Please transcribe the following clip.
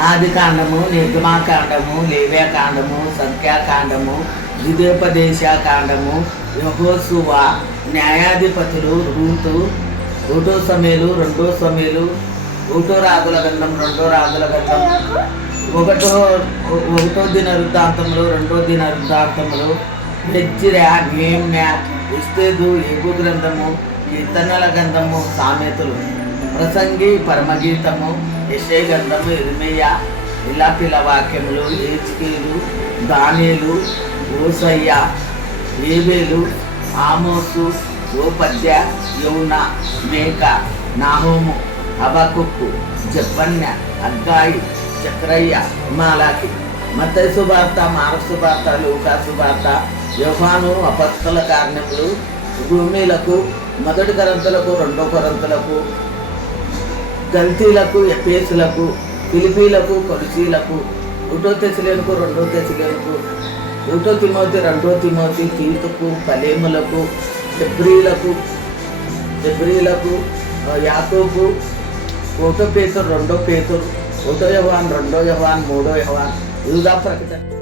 ఆది కాండము, నిర్గమాకాండము, లేవ్యాకాండము, సంఖ్యాకాండము, ద్వితీయోపదేశకాండము, యెహోషువ, న్యాయాధిపతులు, రూతు, ఒకటో సమూయేలు, రెండో సమూయేలు, ఒకటో రాజుల గ్రంథం, రెండో రాజుల గ్రంథం, ఒకటో దినవృత్తాంతములు, రెండో దినవృత్తాంతములు, హెజ్కియా, నెహెమ్యా, ఎస్తేరు, యోబు గ్రంథము, కీర్తనల గ్రంథము, సామెతలు, ప్రసంగి, పరమగీతము, యెషయా గ్రంథము, యిర్మీయా, విలాపిల వాక్యములు, హెజ్కేలు, దానియేలు, హోషేయ, యోవేలు, ఆమోసు, ఓబద్యా, యోనా, మీకా, నాహూము, హబక్కూకు, జెఫన్యా, హగ్గాయి, జకర్యా, మలాకి. మత్తయి సువార్త, మార్కు సువార్త, లూకా సువార్త, యోహాను అపొస్తలుల కార్యములు, రోమీయులకు, మొదటి కొరింథీయులకు, రెండో కొరింథీయులకు, గలతీయులకు, ఎఫెసీయులకు, ఫిలిప్పీలకు, కొలస్సీయులకు, ఒకటో తెస్సలోనికీయులకు, రెండో తెస్సలోనికీయులకు, ఒకటో తిమోతి, రెండో తిమోతి, తీతుకు, ఫిలెమోనుకు, హెబ్రీయులకు, యాకోబు, ఒకటో పేతురు, రెండో పేతురు, ఒకటో యోహాను, రెండో యోహాను, మూడో యోహాను, యూదా ప్రకటన.